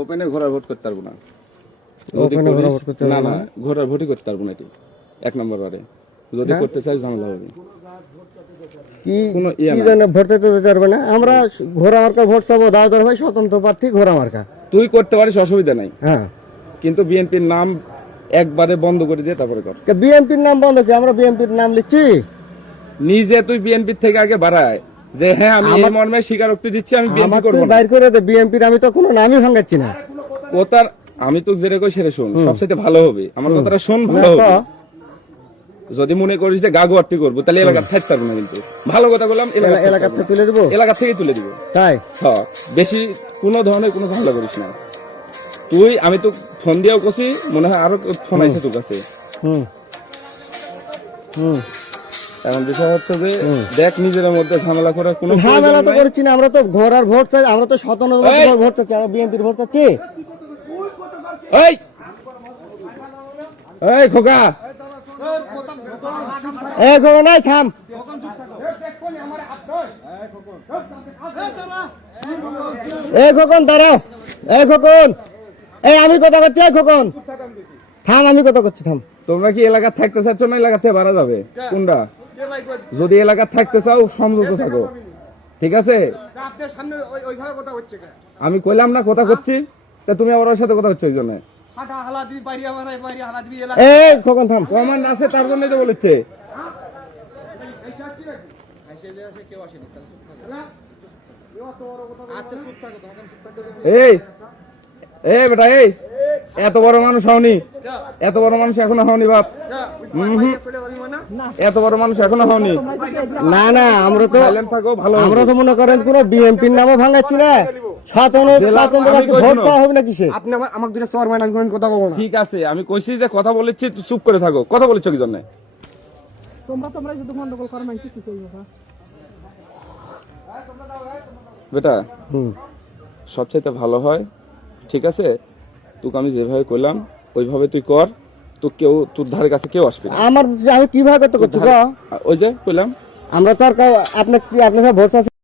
ওপেনে ঘোড়ার ভোট করতে পারবো না। না না, ঘোড়ার ভোটই করতে পারবো না। এটি 1 নম্বর বারে যদি করতে চাই ঝামেলা হবে। ভোট দিতে পারবে না। আমরা ঘোড়া মার্কা ভোট চাবো, দাওদার ভাই স্বতন্ত্র প্রার্থী ঘোড়া মার্কা। তুই করতে পারিস, অসুবিধা নাই। হ্যাঁ, কিন্তু বিএনপির নাম একবারে বন্ধ করে দিয়ে তারপরে কর। বিএনপির নাম বন্ধ কি? আমরা বিএনপির নাম লিখছি। নিজে তুই বিএনপির থেকে আগে বাড়ায় যে হ্যাঁ আমি এই মর্মে স্বীকারোক্তি দিচ্ছি, আমি বিএনপি করব না। বাইর করে দে বিএনপির, আমি তো কোনো নামই ভাঙাচ্ছি না। কথার আমি তো যেটা কই সেটা শোন, সবচেয়ে ভালো হবে। আমার কথাটা শোন, ভালো হবে। যদি মনে করিস যে গাগুয়াটি করবো তাহলে এলাকা থাকতে পারবো না। কিন্তু ভালো কথা বললাম, এলাকা থেকে তুলে দেবো, এলাকা থেকে তুলে দিব। তাই হ্যাঁ, বেশি কোনো ধরনের কোনো ঝামেলা করিস না তুই। আমি তো ফোন দিয়েও কছি, মনে হয় আরো ফোন আইছে তোর কাছে। এখন বিষয় হচ্ছে যে দেখ, নিজের মধ্যে ঝামেলা করার কোনো ঝামেলা তো করছি না। আমরা তো ঘোড়ার ভোট চাই, আমরা তো স্বতন্ত্র ভোট চাচ্ছি, আমরা বিএনপির ভোট চাচ্ছি। এই এই খোকা, এই খোকা নাই, থাম। এই খোকন দাঁড়াও, এই খোকন, এই আমি কথা করছি। এই খোকন থাম, আমি কথা করছি, থাম। তোমরা কি এলাকা থাকতে চাচ্ছ না এলাকা থেকে বাড়া যাবে কোনটা? যদি এলাকা থাকতে চাও সমঝোতা থাকো, ঠিক আছে? আমি কইলাম না কথা করছি, তা তুমি আবার ওর সাথে কথা হচ্ছে। ওই জন্য এই খোকন থাম। আমার নাচে তার জন্যই তো বলেছে। এই এই বেটা, এই এত বড় মানুষ হওনি, এত বড় মানুষ এখনো হওনি বাপ। এত বড় মানুষ এখনো হওনি। না না, আমরা তো থাকো ভালো। আমরা তো মনে করেন কোন বিএনপির নামও ভাঙাচ্ছি না। ঠিক আছে, আমি কইছি যে কথা বলেছি, তুই চুপ করে থাকো। কথা বলেছো কি জন্য? বেটা সবচাইতে ভালো হয়, ঠিক আছে? তোকে আমি যেভাবে কইলাম ওইভাবে তুই কর। তো কেউ তোর ধারে কাছে কেউ আসবে না। আমার আমি কিভাবে করতে করছি? ওই যে কইলাম, আমরা তো আর আপনার ভোট